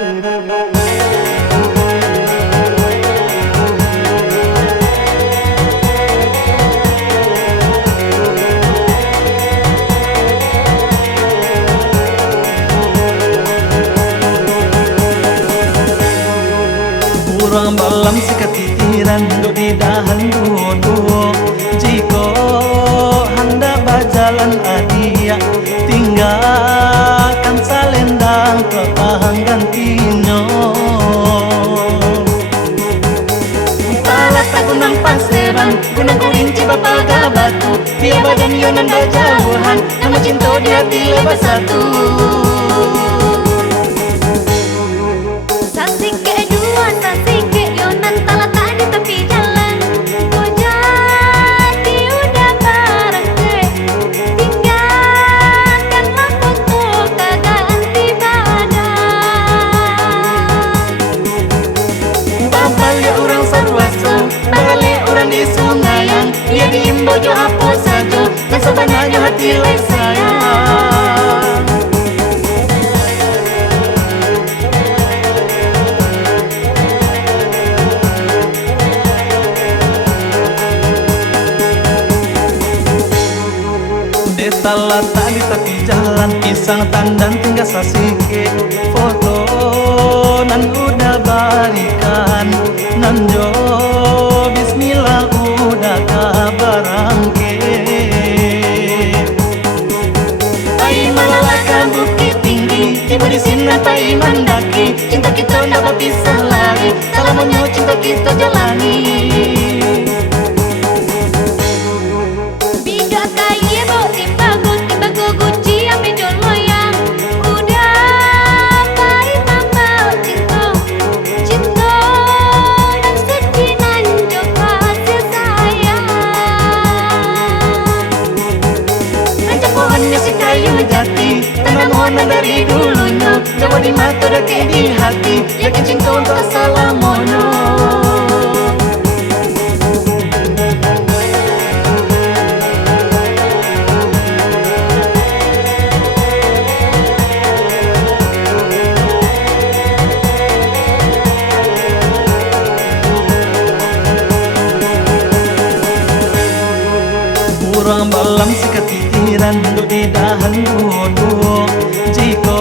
Urang balam sekatiran duduk di dahan duduk. Jika hendak berjalan adia, tinggalkan salendang petang gantinya. Talata gunang paseran, gunang kurinci bapaga batu. Dia badan yonan berjauhan, nama cinta di hati lebar satu. Di sungayan, dia diimbau jo apa saja, dan sebenarnya hati lain sayang. Deta lata di tepi jalan, pisang tandan tinggal sasike. Foto nan udah barikan, nan jo bismillah udah kabarangke. Pai malalakan bukit tinggi, tiba di sini pai mandaki. Cinta kita ndak berpisah lagi, salamannya cinta kita jalani. Tanam warna dari dulunya, jawa di mata deke di hati, yakin cinta tak salah mono. Urang balam sekatiran duduk di dahan duduk. Jika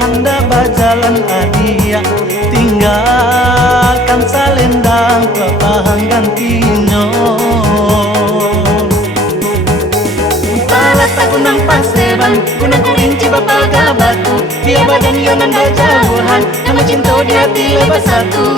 hendak berjalan adia, tinggalkan salendang petang gantinya. Talata gunang paseran, gunang kurinci bapaga batu. Dia badan yonan berjauhan, nama cinta di hati lebar satu.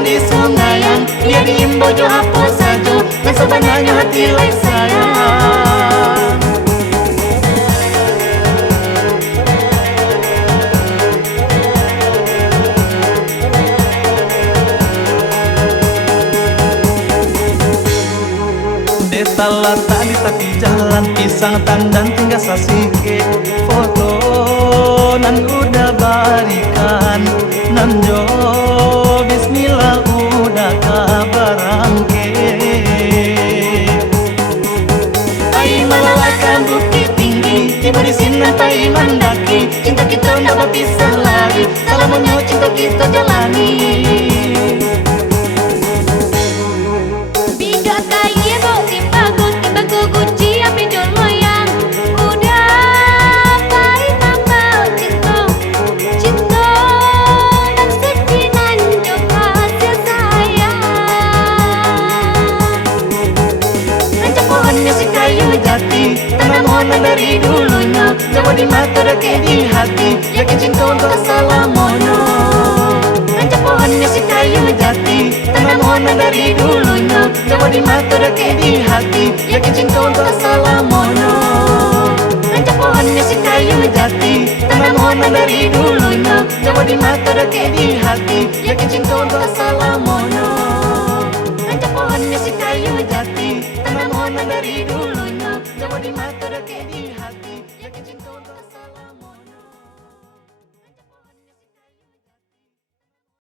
Di sungayan, dia diimbau jo apa saja, dan sebenarnya hati lain sayang. Deta lata di tepi jalan, pisang tandan tinggal sasike. Foto nan udah barikan, nan jo bismillah udah kabarangke. Pai malalakan bukit tinggi, tiba di sini pai mandaki. Cinta kita ndak berpisah lagi, salamannya cinta kita jalani. Tanam warna dari dulunya, jawa di mata deke di hati, yakin cinta tak salah mono. Rancak pohonnya si kayu jati, tanam warna dari dulunya, jawa di mata deke di hati, yakin cinta tak salah mono. Rancak pohonnya si kayu jati, tanam warna dari dulunya, jawa di mata deke di hati, yakin cinta tak salah mono. Rancak pohonnya si kayu jati, tanam warna dari dulunya, jauh di mata dan di hati.